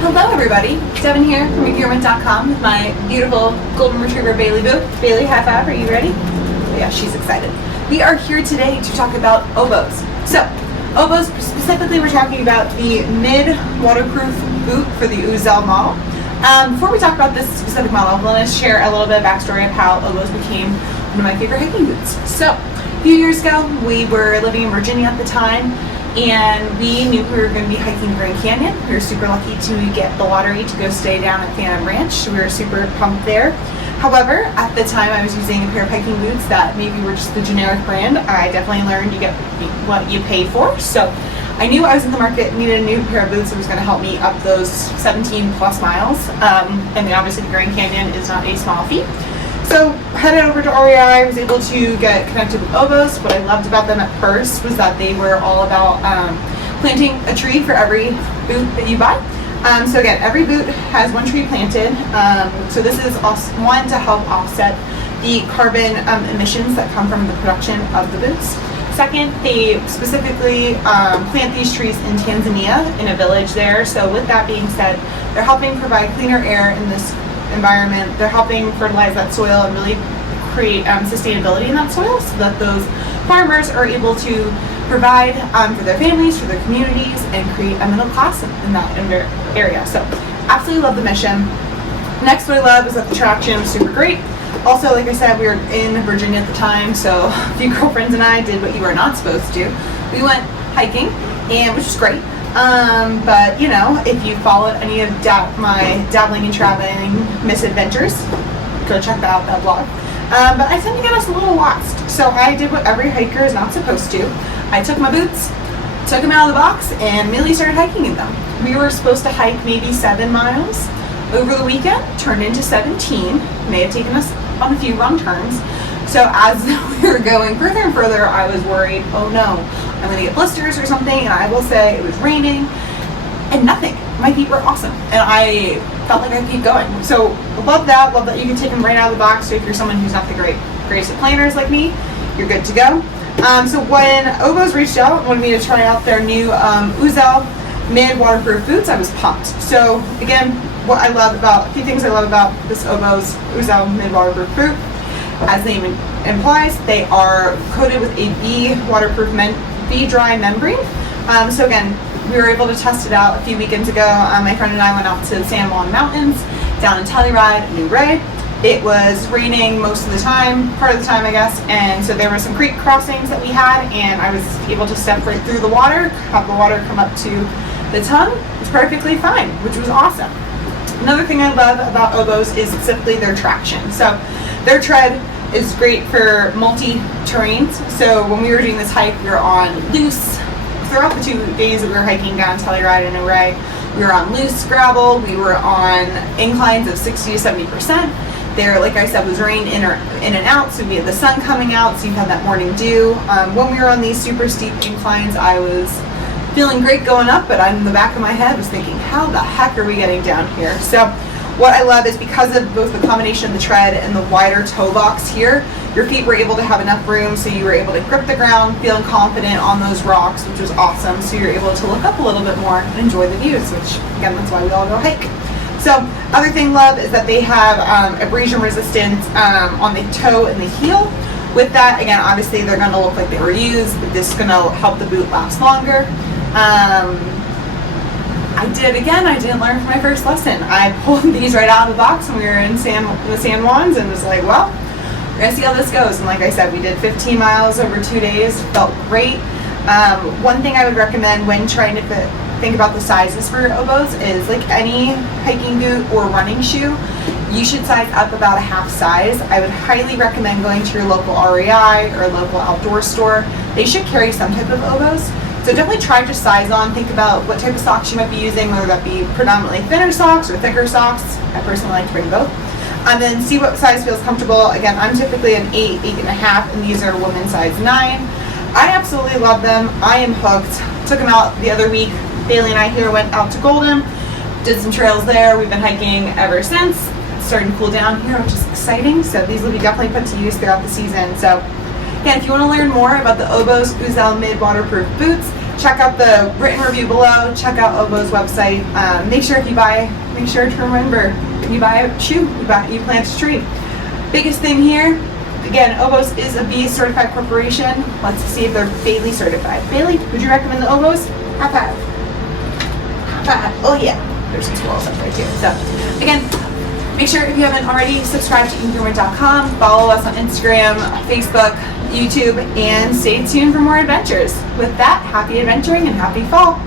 Hello everybody, Devan here from Engearment.com with my beautiful golden retriever Bailey Boo. Bailey, high five, are you ready? Yeah, she's excited. We are here today to talk about Oboz. So, Oboz, specifically we're talking about the mid-waterproof boot for the Ousel model. Before we talk about this specific model, I want to share a little bit of backstory of how Oboz became one of my favorite hiking boots. So, a few years ago, we were living in Virginia at the time, and we knew we were going to be hiking Grand Canyon. We were super lucky to get the lottery to go stay down at Phantom Ranch. We were super pumped there. However, at the time I was using a pair of hiking boots that maybe were just the generic brand. I definitely learned you get what you pay for. So I knew I was in the market, needed a new pair of boots that was going to help me up those 17 plus miles. And then obviously the Grand Canyon is not a small feat. So headed over to REI, was able to get connected with Oboz. What I loved about them at first was that they were all about planting a tree for every boot that you buy. So again, every boot has one tree planted. So this is one to help offset the carbon emissions that come from the production of the boots. Second, they specifically plant these trees in Tanzania in a village there. So with that being said, they're helping provide cleaner air in this environment. They're helping fertilize that soil and really create sustainability in that soil so that those farmers are able to provide for their families, for their communities, and create a middle class in that area. So absolutely love the mission. Next, what I love is that the traction was super great. Also, like I said, we were in Virginia at the time, so a few girlfriends and I did what you are not supposed to do. We went hiking, and which was great. But you know, if you followed any of my dabbling and traveling misadventures, go check out that blog. But I tend to get us a little lost. So I did what every hiker is not supposed to. I took my boots, took them out of the box, and immediately started hiking in them. We were supposed to hike maybe 7 miles over the weekend, turned into 17. May have taken us on a few wrong turns. So as we were going further and further, I was worried, oh no, I'm gonna get blisters or something. And I will say it was raining and nothing. My feet were awesome. And I felt like I could keep going. So love that you can take them right out of the box. So if you're someone who's not the greatest at planners like me, you're good to go. So when Oboz reached out and wanted me to try out their new Ousel mid-waterproof boots, I was pumped. So again, a few things I love about this Oboz Ousel mid-waterproof boot. As the name implies, they are coated with a bee dry membrane. So again, we were able to test it out a few weekends ago. My friend and I went out to the San Juan Mountains, down in Telluride, New Ray. It was raining most of the time, part of the time I guess, and so there were some creek crossings that we had, and I was able to step right through the water, have the water come up to the tongue. It's perfectly fine, which was awesome. Another thing I love about Oboz is specifically their traction. So their tread is great for multi-terrains. So when we were doing this hike, we were on loose, throughout the 2 days that we were hiking down Telluride and Array, we were on loose gravel, we were on inclines of 60 to 70%. There, like I said, was rain in and out, so we had the sun coming out, so you had that morning dew. When we were on these super steep inclines, I was feeling great going up, but in the back of my head was thinking, how the heck are we getting down here? So what I love is because of both the combination of the tread and the wider toe box here, your feet were able to have enough room so you were able to grip the ground, feeling confident on those rocks, which was awesome. So you're able to look up a little bit more and enjoy the views, which again, that's why we all go hike. So other thing love is that they have abrasion resistance on the toe and the heel. With that, again, obviously they're going to look like they were used, but this is going to help the boot last longer. I didn't learn from my first lesson. I pulled these right out of the box when we were in the San Juans and was like, well, we're gonna see how this goes. And like I said, we did 15 miles over 2 days, felt great. One thing I would recommend when trying to think about the sizes for Oboz is, like any hiking boot or running shoe, you should size up about a half size. I would highly recommend going to your local REI or local outdoor store. They should carry some type of Oboz. So definitely try to size on, think about what type of socks you might be using, whether that be predominantly thinner socks or thicker socks. I personally like to bring both. And then see what size feels comfortable. Again, I'm typically an 8, 8.5, and these are women's size 9. I absolutely love them. I am hooked. Took them out the other week. Bailey and I here went out to Golden, did some trails there. We've been hiking ever since. It's starting to cool down here, which is exciting. So these will be definitely put to use throughout the season. So again, if you want to learn more about the Oboz Ousel mid waterproof boots, check out the written review below. Check out Oboz website. Make sure to remember, when you buy a shoe, you plant a tree. Biggest thing here, again, Oboz is a B certified corporation. Let's see if they're Bailey certified. Bailey, would you recommend the Oboz? High five. High five. Oh yeah. There's some squirrels up there too. So again, make sure if you haven't already, subscribe to Engearment.com, follow us on Instagram, Facebook, YouTube, and stay tuned for more adventures. With that, happy adventuring and happy fall.